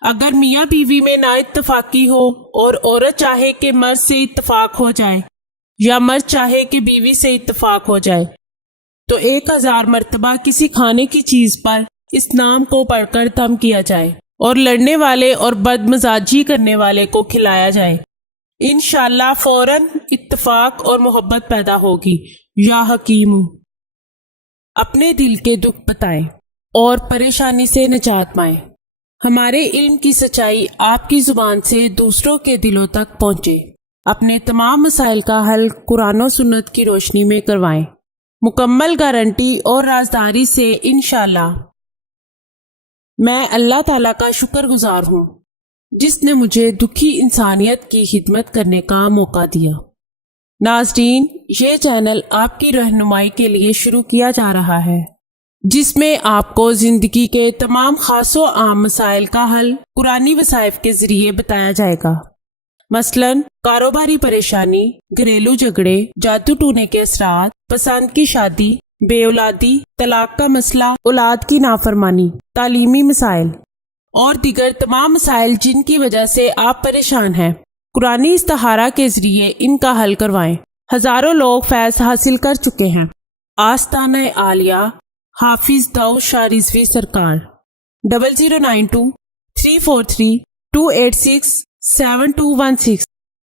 اگر میاں بیوی میں نا اتفاقی ہو اور عورت چاہے کہ مرد سے اتفاق ہو جائے یا مرد چاہے کہ بیوی سے اتفاق ہو جائے تو 1000 مرتبہ کسی کھانے کی چیز پر اس نام کو پڑھ کر دم کیا جائے اور لڑنے والے اور بد مزاجی کرنے والے کو کھلایا جائے۔ انشاءاللہ فوراً اتفاق اور محبت پیدا ہوگی۔ یا حکیم، اپنے دل کے دکھ بتائیں اور پریشانی سے نجات پائیں۔ ہمارے علم کی سچائی آپ کی زبان سے دوسروں کے دلوں تک پہنچے۔ اپنے تمام مسائل کا حل قرآن و سنت کی روشنی میں کروائیں، مکمل گارنٹی اور رازداری سے انشاءاللہ۔ میں اللہ تعالیٰ کا شکر گزار ہوں جس نے مجھے دکھی انسانیت کی خدمت کرنے کا موقع دیا۔ ناظرین، یہ چینل آپ کی رہنمائی کے لیے شروع کیا جا رہا ہے جس میں آپ کو زندگی کے تمام خاص و عام مسائل کا حل قرآنی وظائف کے ذریعے بتایا جائے گا۔ مثلاً کاروباری پریشانی، گھریلو جھگڑے، جادو ٹونے کے اثرات، پسند کی شادی، بے اولادی، طلاق کا مسئلہ، اولاد کی نافرمانی، تعلیمی مسائل اور دیگر تمام مسائل جن کی وجہ سے آپ پریشان ہیں، قرآنی استخارہ کے ذریعے ان کا حل کروائیں۔ ہزاروں لوگ فیض حاصل کر چکے ہیں۔ آستانہ عالیہ حافظ داؤد شاہ رضوی سرکار 0092 343 286 7216